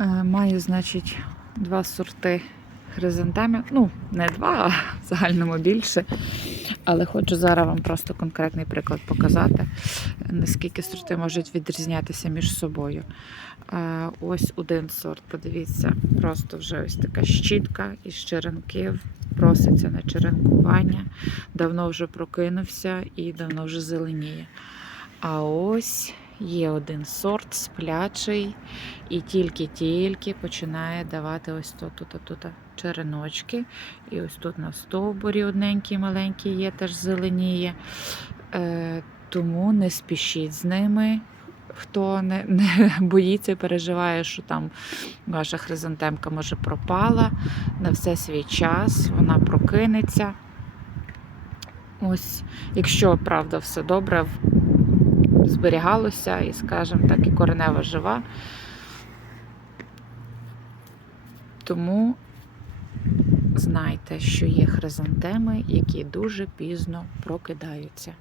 Е, Маю, значить, два сорти хризантемів. Ну, не два, а в загальному більше. Але хочу зараз вам просто конкретний приклад показати, наскільки сорти можуть відрізнятися між собою. Е, Ось один сорт, подивіться, просто вже ось така щітка із черенків, проситься на черенкування, давно вже прокинувся і давно вже зеленіє. А ось є один сорт сплячий, і тільки-тільки починає давати ось тут, тут, тут череночки. І ось тут на стовбурі одненький маленький є, теж зеленіє. Е, тому не спішіть з ними. Хто не, не боїться переживає, що там ваша хризантемка може пропала на все свій час, вона прокинеться. Ось, якщо правда все добре зберігалося, і, скажімо так, і коренева жива. Тому знайте, що є хризантеми, які дуже пізно прокидаються.